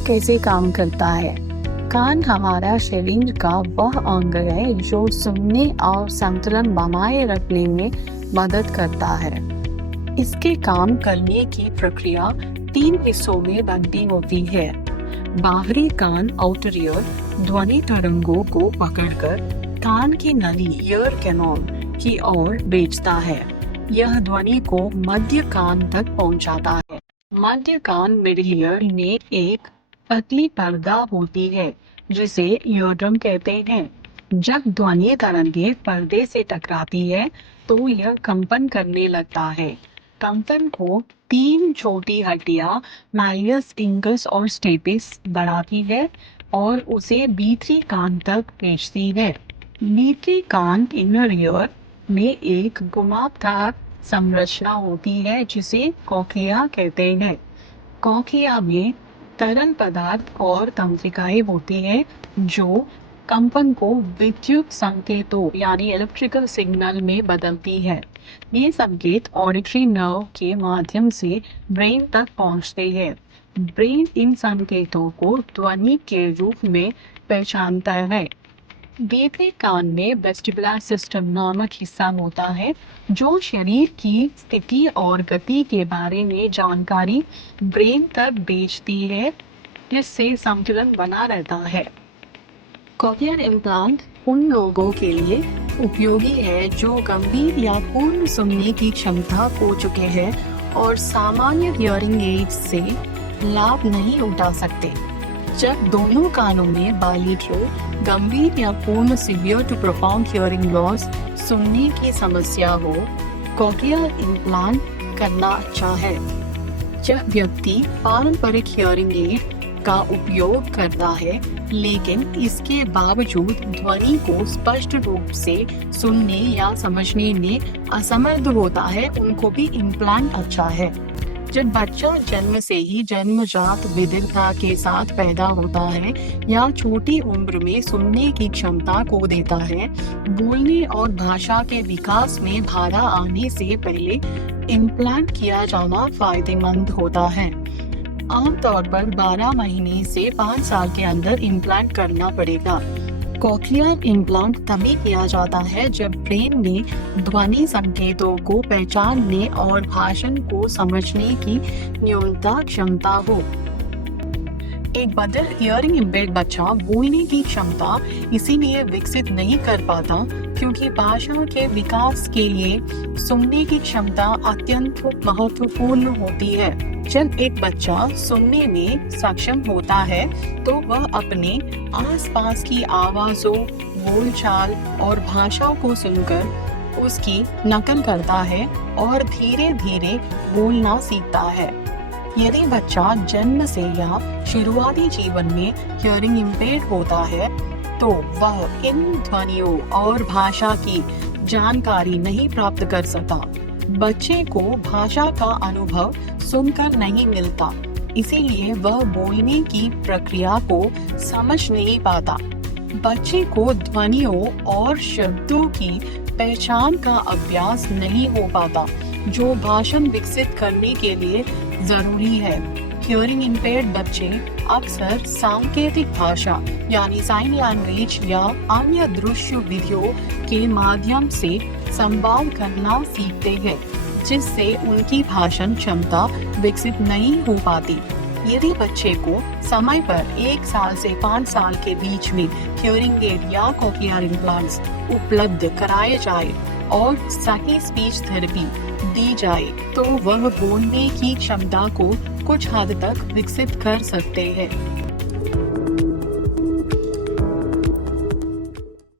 कैसे काम करता है? कान हमारा शरीर का वह अंग है जो सुनने और संतुलन बनाए रखने में मदद करता है। इसके काम करने की प्रक्रिया 3 हिस्सों में बंटी होती है। बाहरी कान आउटर ईयर ध्वनि तरंगों को पकड़कर कान की नली ईयर कैनल की ओर भेजता है। यह ध्वनि को मध्य कान तक पहुंचाता है। मध्य कान मिडिल ईयर में एक पतली पर्दा होती है जिसे ईयरड्रम कहते हैं। जब ध्वनि तरंगे पर्दे से टकराती है तो यह कंपन करने लगता है। कंपन को 3 छोटी हड्डियां मैलियस, इंगस और स्टेपिस बढ़ाती है और उसे भीतरी कान तक भेजती है। भीतरी कान इनर ईयर में एक घुमावदार संरचना होती है जिसे कॉक्लिया कहते हैं। कॉक्लिया में तरल पदार्थ और तंत्रिकाएं होती हैं जो कंपन को विद्युत संकेतों यानी इलेक्ट्रिकल सिग्नल में बदलती है। ये संकेत ऑडिटरी नर्व के माध्यम से ब्रेन तक पहुंचते हैं। ब्रेन इन संकेतों को ध्वनि के रूप में पहचानता है। भीतरी कान में वेस्टिबुलर सिस्टम नामक हिस्सा होता है जो शरीर की स्थिति और गति के बारे में जानकारी ब्रेन तक भेजती है, जिससे संतुलन बना रहता है। कॉक्लियर इम्प्लांट उन लोगों के लिए उपयोगी है जो गंभीर या पूर्ण सुनने की क्षमता खो चुके हैं और सामान्य हियरिंग एड्स से लाभ नहीं उठा सकते। जब दोनों कानों में बाइलेटरल गंभीर या पूर्ण severe to profound hearing loss सुनने की समस्या हो, कॉक्लियर इम्प्लांट करना अच्छा है। जब व्यक्ति पारंपरिक हियरिंग एड का उपयोग करता है लेकिन इसके बावजूद ध्वनि को स्पष्ट रूप से सुनने या समझने में असमर्थ होता है, उनको भी इम्प्लांट अच्छा है। जब बच्चा जन्म से ही जन्मजात विविधता के साथ पैदा होता है या छोटी उम्र में सुनने की क्षमता खो देता है, बोलने और भाषा के विकास में बाधा आने से पहले इम्प्लांट किया जाना फायदेमंद होता है। आमतौर पर 12 महीने से 5 साल के अंदर इम्प्लांट करना पड़ेगा। कॉक्लियर इम्प्लांट तभी किया जाता है जब ब्रेन में ध्वनि संकेतों को पहचानने और भाषण को समझने की न्यूनतम क्षमता हो। एक बधिर हियरिंग इम्पेयर्ड बच्चा बोलने की क्षमता इसीलिए विकसित नहीं कर पाता क्योंकि भाषा के विकास के लिए सुनने की क्षमता अत्यंत महत्वपूर्ण होती है। जब एक बच्चा सुनने में सक्षम होता है तो वह अपने आसपास की आवाजों, बोलचाल और भाषा को सुनकर उसकी नकल करता है और धीरे धीरे बोलना सीखता है। यदि बच्चा जन्म से या शुरुआती जीवन में हियरिंग इम्पेयर्ड होता है तो वह इन ध्वनियों और भाषा की जानकारी नहीं प्राप्त कर सकता। बच्चे को भाषा का अनुभव सुनकर नहीं मिलता, इसीलिए वह बोलने की प्रक्रिया को समझ नहीं पाता। बच्चे को ध्वनियों और शब्दों की पहचान का अभ्यास नहीं हो पाता जो भाषण विकसित करने के लिए जरूरी है। हियरिंग इम्पेयर्ड बच्चे अक्सर सांकेतिक भाषा यानी साइन लैंग्वेज या अन्य दृश्य विधियों के माध्यम से संवाद करना सीखते हैं, जिससे उनकी भाषण क्षमता विकसित नहीं हो पाती। यदि बच्चे को समय पर 1 साल से 5 साल के बीच में हियरिंग एड या कॉक्लियर इम्प्लांट्स उपलब्ध कराए जाए और सही स्पीच थेरेपी दी जाए तो वह बोलने की क्षमता को कुछ हद तक विकसित कर सकते हैं।